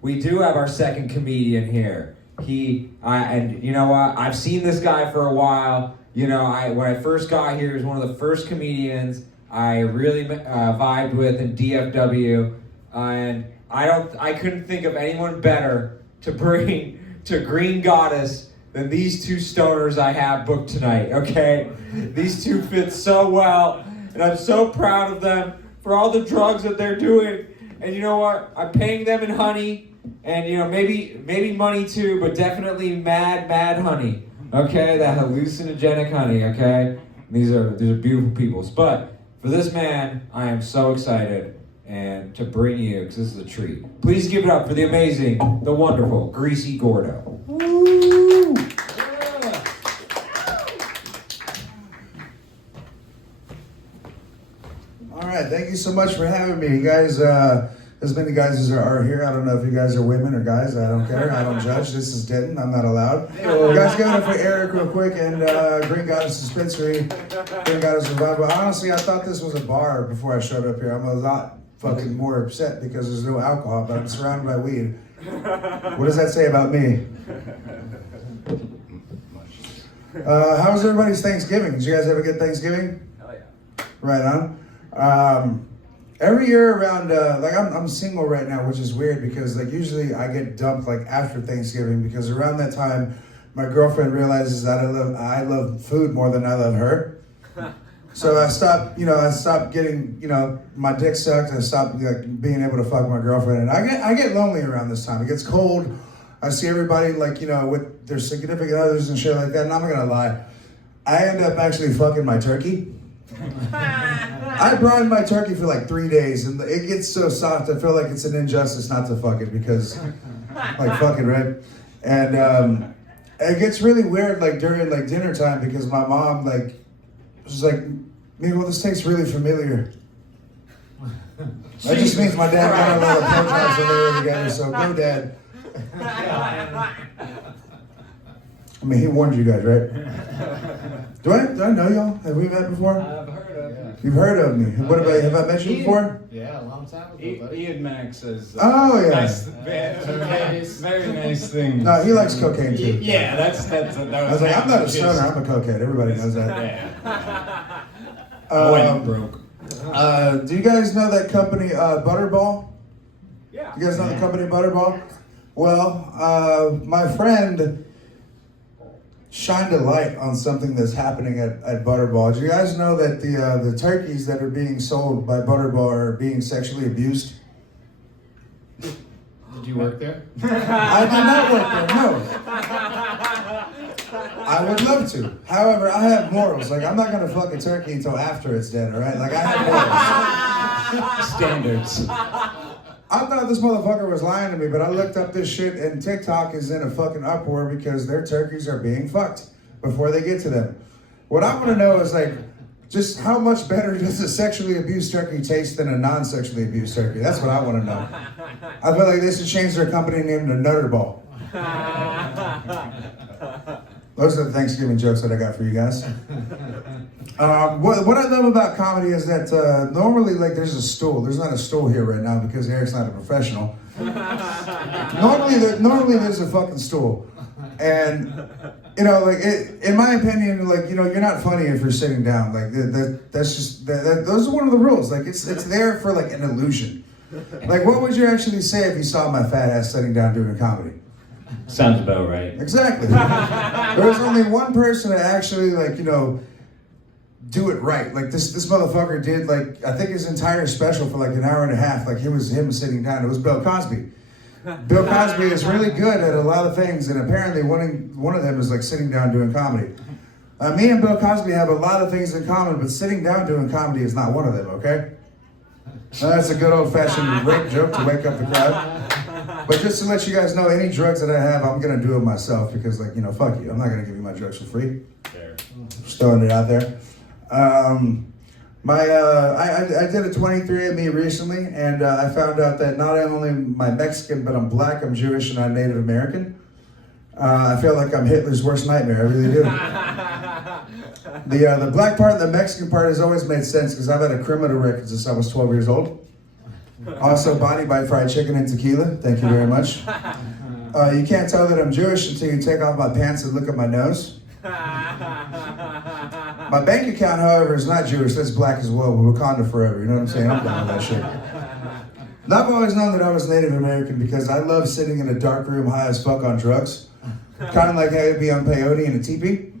we do have our second comedian here. And you know what? I've seen this guy for a while. You know, when I first got here, he was one of the first comedians I really vibed with in DFW, and I couldn't think of anyone better to bring to Green Goddess than these two stoners I have booked tonight. Okay, these two fit so well, and I'm so proud of them for all the drugs that they're doing. And you know what? I'm paying them in honey, and you know maybe money too, but definitely mad honey. Okay, that hallucinogenic honey. Okay, these are beautiful peoples. But for this man, I am so excited and to bring you, because this is a treat. Please give it up for the amazing, the wonderful Greasy Gordo. Woo! Yeah. All right, thank you so much for having me. You guys, as many guys as are here, I don't know if you guys are women or guys, I don't care, I don't judge. This is Denton, I'm not allowed. You guys give it up for Eric real quick and Green Goddess Dispensary, Green Goddess Revival. Honestly, I thought this was a bar before I showed up here. I'm a lot fucking more upset because there's no alcohol, but I'm surrounded by weed. What does that say about me? How was everybody's Thanksgiving? Did you guys have a good Thanksgiving? Hell yeah. Right on. Every year around, like I'm single right now, which is weird because like usually I get dumped like after Thanksgiving because around that time my girlfriend realizes that I love food more than I love her. So I stopped getting, my dick sucked. I stopped being able to fuck my girlfriend, and I get lonely around this time. It gets cold. I see everybody with their significant others and shit like that. And I'm not gonna lie, I end up actually fucking my turkey. I brined my turkey for like 3 days, and it gets so soft. I feel like it's an injustice not to fuck it because, fuck it, right? And it gets really weird during dinner time because my mom was like, well, this tastes really familiar. That just means my dad got a lot of pork when they were together, so go dad. I mean, he warned you guys, right? Do I know y'all? Have we met before? I've heard of you. You've heard of me. What about, have I met you before? Yeah, a long time ago, buddy. Ian Max says. Oh, yeah. Nice, very nice thing. No, he likes cocaine too. Yeah, that was I was like, I'm not a stoner, I'm a cokehead. Everybody knows that. Yeah. Broke. Do you guys know that company, Butterball? Yeah. You guys know the company Butterball? Well, my friend shined a light on something that's happening at Butterball. Do you guys know that the turkeys that are being sold by Butterball are being sexually abused? Did you work there? I did not work there, no. I would love to. However, I have morals. I'm not gonna fuck a turkey until after it's dead, all right? I have morals. Standards. I thought this motherfucker was lying to me, but I looked up this shit and TikTok is in a fucking uproar because their turkeys are being fucked before they get to them. What I want to know is just how much better does a sexually abused turkey taste than a non-sexually abused turkey? That's what I want to know. I feel like they should change their company name to Nutterball. Those are the Thanksgiving jokes that I got for you guys. What I love about comedy is that normally there's a stool. There's not a stool here right now because Eric's not a professional. Normally there's a fucking stool. And, in my opinion, you're not funny if you're sitting down. Those are one of the rules. It's there for an illusion. What would you actually say if you saw my fat ass sitting down doing comedy? Sounds about right. Exactly. There was only one person that actually, do it right. This motherfucker did, I think his entire special for an hour and a half. It was him sitting down. It was Bill Cosby. Bill Cosby is really good at a lot of things, and apparently one of them is sitting down doing comedy. Me and Bill Cosby have a lot of things in common, but sitting down doing comedy is not one of them, okay? That's a good old-fashioned rape joke to wake up the crowd. But just to let you guys know, any drugs that I have, I'm gonna do it myself because, fuck you. I'm not gonna give you my drugs for free. Fair. Just throwing it out there. I did a 23andMe recently, and I found out that not only am I Mexican, but I'm black, I'm Jewish, and I'm Native American. I feel like I'm Hitler's worst nightmare. I really do. The black part and the Mexican part has always made sense because I've had a criminal record since I was 12 years old. Also, body by fried chicken and tequila. Thank you very much. You can't tell that I'm Jewish until you take off my pants and look at my nose. My bank account, however, is not Jewish. That's black as well. Wakanda forever. You know what I'm saying? I'm down with that shit. And I've always known that I was Native American because I love sitting in a dark room high as fuck on drugs. Kind of like how it'd be on peyote in a teepee.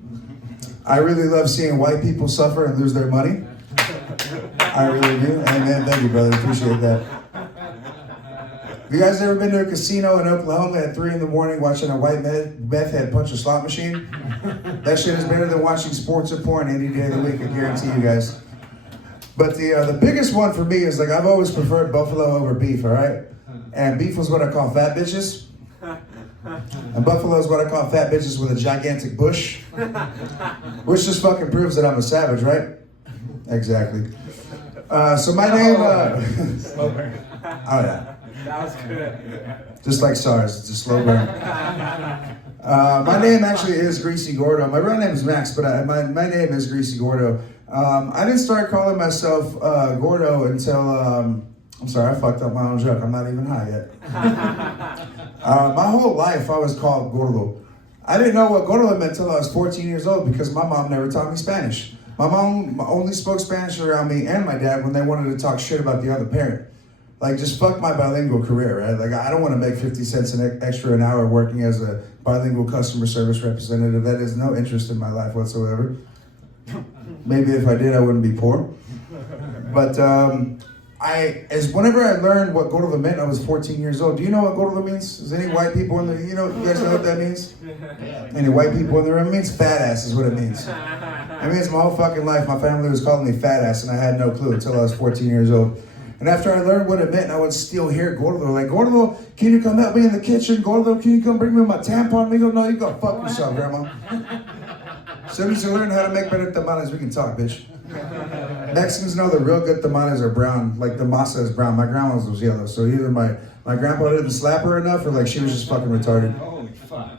I really love seeing white people suffer and lose their money. I really do. Amen. Thank you, brother. Appreciate that. Have you guys ever been to a casino in Oklahoma at 3 in the morning watching a white meth head punch a slot machine? That shit is better than watching sports or porn any day of the week, I guarantee you guys. But the biggest one for me is like I've always preferred buffalo over beef, all right? And beef was what I call fat bitches. And buffalo is what I call fat bitches with a gigantic bush. Which just fucking proves that I'm a savage, right? Exactly. So my name... Slow burn. Oh yeah. That was good. Just like SARS, it's a slow burn. My name actually is Greasy Gordo. My real name is Max, but my name is Greasy Gordo. I didn't start calling myself Gordo until, I'm sorry, I fucked up my own joke. I'm not even high yet. My whole life I was called Gordo. I didn't know what Gordo meant until I was 14 years old because my mom never taught me Spanish. My mom only spoke Spanish around me and my dad when they wanted to talk shit about the other parent. Like, just fuck my bilingual career, right? Like, I don't want to make 50 cents extra an hour working as a bilingual customer service representative. That is no interest in my life whatsoever. Maybe if I did, I wouldn't be poor. But whenever I learned what Gordo meant, I was 14 years old. Do you know what Gordo means? Is any white people in the, you guys know what that means? Any white people in the room? It means fat ass is what it means. It means my whole fucking life, my family was calling me fat ass, and I had no clue until I was 14 years old. And after I learned what it meant, I would still hear Gordo. Like, Gordo, can you come help me in the kitchen? Gordo, can you come bring me my tampon? We go, no, you go fuck yourself, grandma. As soon as you learn how to make better tamales, we can talk, bitch. Mexicans know the real good tamales are brown. Like, the masa is brown. My grandma's was yellow. So either my grandpa didn't slap her enough or, like, she was just fucking retarded. Holy fuck.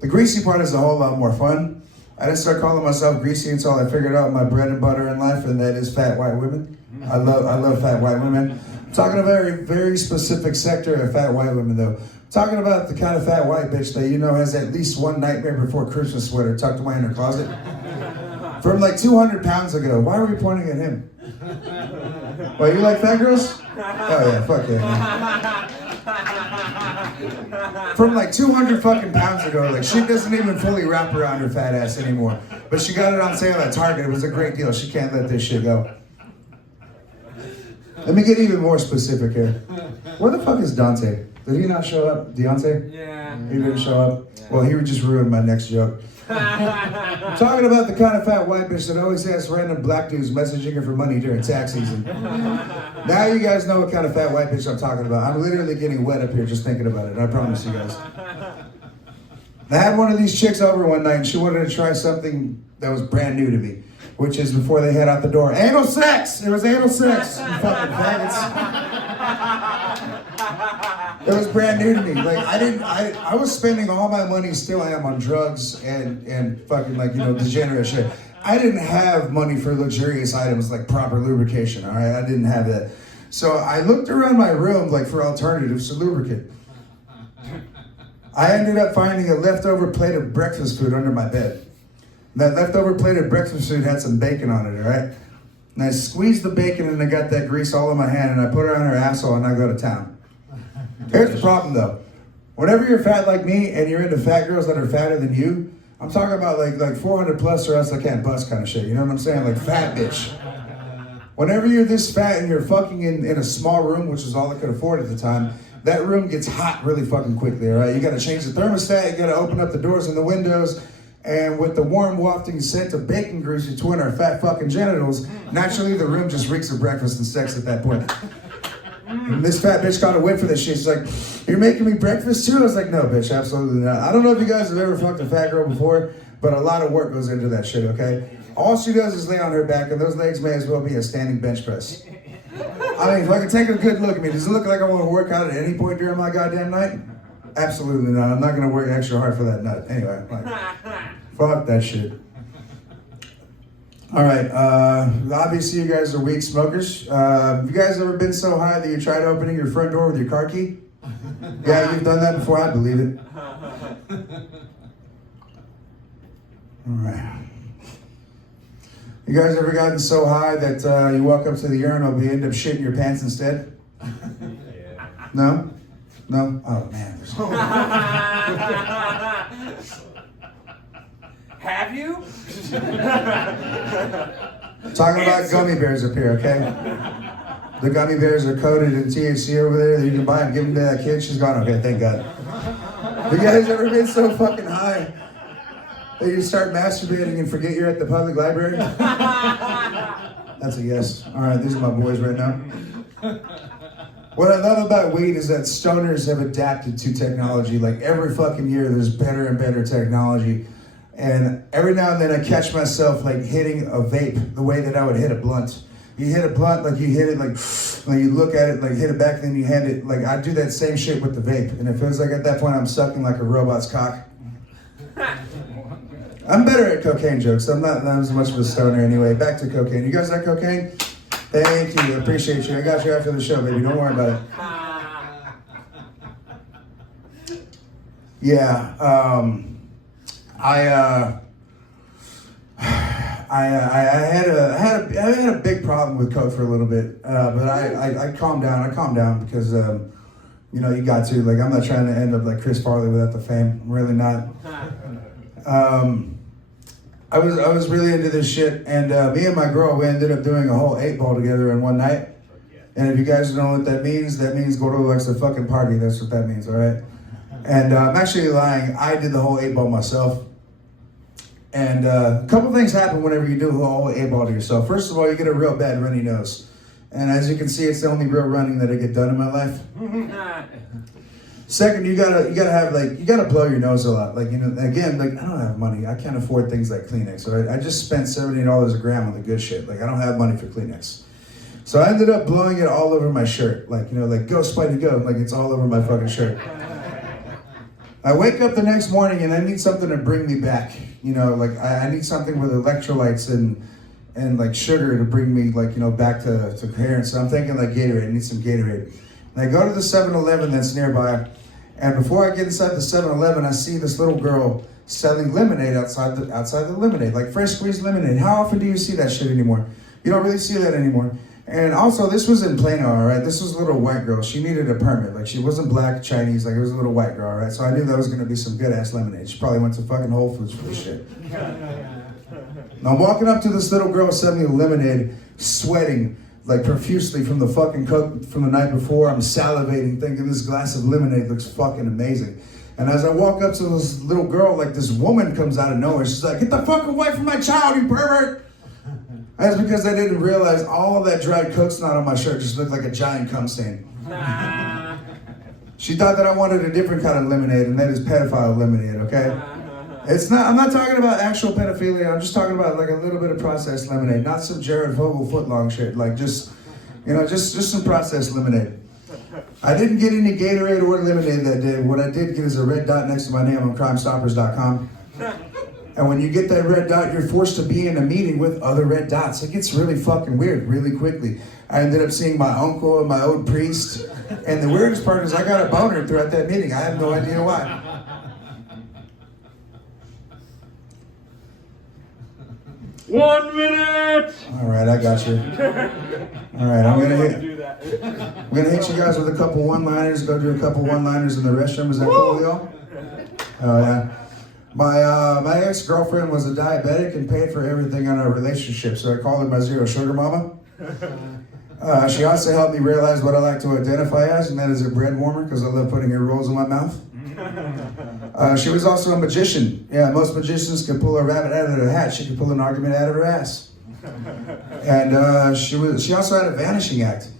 The greasy part is a whole lot more fun. I didn't start calling myself greasy until I figured out my bread and butter in life, and that is fat white women. I love fat white women. I'm talking a very, very specific sector of fat white women, though. I'm talking about the kind of fat white bitch that you know has at least one Nightmare Before Christmas sweater tucked away in her closet. From like 200 pounds ago. Why are we pointing at him? Well, you like fat girls? Oh yeah, fuck yeah, man. From like 200 fucking pounds ago, like shit doesn't even fully wrap around her fat ass anymore. But she got it on sale at Target. It was a great deal. She can't let this shit go. Let me get even more specific here. Where the fuck is Dante? Did he not show up? Deontay? Yeah. He didn't show up? Yeah. Well, he would just ruin my next joke. I'm talking about the kind of fat white bitch that always has random black dudes messaging her for money during tax season. Now you guys know what kind of fat white bitch I'm talking about. I'm literally getting wet up here just thinking about it. I promise you guys. I had one of these chicks over one night and she wanted to try something that was brand new to me, which is before they head out the door. Anal sex! It was anal sex, you fucking faggots. It was brand new to me. Like I was spending all my money, still am, on drugs and fucking like, degenerate shit. I didn't have money for luxurious items like proper lubrication, all right? I didn't have that. So I looked around my room like for alternatives to lubricant. I ended up finding a leftover plate of breakfast food under my bed. And that leftover plate of breakfast food had some bacon on it, all right? And I squeezed the bacon and I got that grease all in my hand and I put it on her asshole and I go to town. Here's the problem though. Whenever you're fat like me and you're into fat girls that are fatter than you, I'm talking about like 400 plus or else I can't bust kind of shit. You know what I'm saying? Like fat bitch. Whenever you're this fat and you're fucking in a small room, which is all I could afford at the time, that room gets hot really fucking quickly, all right? You gotta change the thermostat, you gotta open up the doors and the windows, and with the warm wafting scent of bacon grease between our fat fucking genitals, naturally the room just reeks of breakfast and sex at that point. And this fat bitch got a whip for this shit. She's like, you're making me breakfast too? I was like, no, bitch, absolutely not. I don't know if you guys have ever fucked a fat girl before, but a lot of work goes into that shit, okay? All she does is lay on her back, and those legs may as well be a standing bench press. I mean, if I can take a good look at me, does it look like I want to work out at any point during my goddamn night? Absolutely not. I'm not going to work extra hard for that nut. Anyway, like, fuck that shit. All right. Obviously, you guys are weed smokers. Have you guys ever been so high that you tried opening your front door with your car key? Yeah, you've done that before. I believe it. All right. You guys ever gotten so high that you walk up to the urinal but you end up shitting your pants instead? No? No? Oh, man. Have you? Talking about gummy bears up here, okay? The gummy bears are coated in THC over there. You can buy them, give them to that kid. She's gone. Okay, thank God. Have you guys ever been so fucking high that you start masturbating and forget you're at the public library? That's a yes. All right, these are my boys right now. What I love about weed is that stoners have adapted to technology. Like every fucking year, there's better and better technology. And every now and then I catch myself like hitting a vape the way that I would hit a blunt. You hit a blunt like you hit it like you look at it, like hit it back, then you hand it. Like I do that same shit with the vape. And it feels like at that point I'm sucking like a robot's cock. I'm better at cocaine jokes. I'm not as much of a stoner anyway. Back to cocaine. You guys like cocaine? Thank you. I appreciate you. I got you after the show, baby. Don't worry about it. Yeah. I had a big problem with coke for a little bit, but I calmed down. I calmed down because you know you got to. Like I'm not trying to end up like Chris Farley without the fame. I'm really not. I was really into this shit, and me and my girl, we ended up doing a whole 8-ball together in one night. And if you guys don't know what that means Gordo likes to fucking party. That's what that means, all right? And I'm actually lying. I did the whole 8-ball myself. And a couple things happen whenever you do a whole 8-ball to yourself. First of all, you get a real bad runny nose. And as you can see, it's the only real running that I get done in my life. Second, you gotta blow your nose a lot. Like, you know, again, like I don't have money. I can't afford things like Kleenex, all right? I just spent $78 a gram on the good shit. Like I don't have money for Kleenex. So I ended up blowing it all over my shirt. Like, you know, like go Spidey go. Like it's all over my fucking shirt. I wake up the next morning and I need something to bring me back. You know, like I need something with electrolytes and like sugar to bring me like, you know, back to coherence. So I'm thinking like Gatorade. I need some Gatorade. And I go to the 7-Eleven that's nearby. And before I get inside the 7-Eleven, I see this little girl selling lemonade outside the lemonade, like fresh squeezed lemonade. How often do you see that shit anymore? You don't really see that anymore. And also, this was in Plano, all right? This was a little white girl. She needed a permit. Like, she wasn't black, Chinese. Like, it was a little white girl, all right? So I knew that was going to be some good-ass lemonade. She probably went to fucking Whole Foods for this shit. Now, I'm walking up to this little girl selling me lemonade, sweating, like, profusely from the fucking coke from the night before. I'm salivating, thinking this glass of lemonade looks fucking amazing. And as I walk up to this little girl, like, this woman comes out of nowhere. She's like, "Get the fuck away from my child, you pervert!" That's because I didn't realize all of that dried coke snot on my shirt just looked like a giant cum stain. She thought that I wanted a different kind of lemonade, and that is pedophile lemonade, okay? It's not. I'm not talking about actual pedophilia. I'm just talking about like a little bit of processed lemonade, not some Jared Vogel footlong shit. Like just, you know, just some processed lemonade. I didn't get any Gatorade or lemonade that day. What I did get is a red dot next to my name on crimestoppers.com. And when you get that red dot, you're forced to be in a meeting with other red dots. It gets really fucking weird really quickly. I ended up seeing my uncle and my old priest. And the weirdest part is I got a boner throughout that meeting. I have no idea why. One minute! All right, I got you. All right, I'm gonna hit you guys with a couple one-liners. Go do a couple one-liners in the restroom. Is that cool with y'all? Oh yeah. My ex-girlfriend was a diabetic and paid for everything in our relationship, so I called her my zero sugar mama. She also helped me realize what I like to identify as, and that is a bread warmer, because I love putting her rolls in my mouth. She was also a magician. Yeah, most magicians can pull a rabbit out of their hat. She could pull an argument out of her ass. And she also had a vanishing act.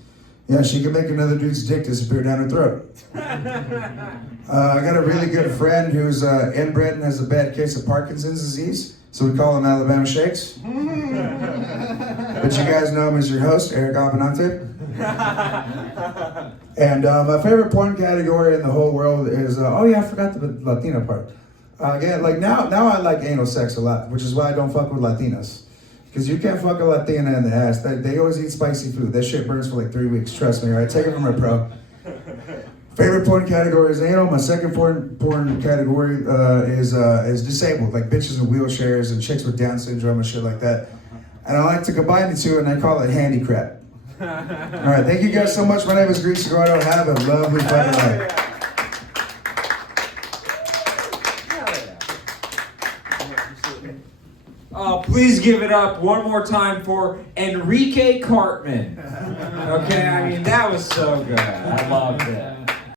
Yeah, she could make another dude's dick disappear down her throat. I got a really good friend who's inbred and has a bad case of Parkinson's disease, so we call him Alabama Shakes. But you guys know him as your host, Eric Abbenante. And my favorite porn category in the whole world is, oh yeah, I forgot the Latino part. Again, like now I like anal sex a lot, which is why I don't fuck with Latinas. Because you can't fuck a Latina in the ass. They always eat spicy food. That shit burns for like 3 weeks. Trust me, all right? Take it from a pro. Favorite porn category is anal. My second porn category is disabled, like bitches in wheelchairs and chicks with Down syndrome and shit like that. And I like to combine the two, and I call it handicrap. All right, thank you guys so much. My name is Greasy Gordo. Have a lovely fucking night. Oh, please give it up one more time for Enrique Cartman. Okay, I mean, that was so good. I loved it.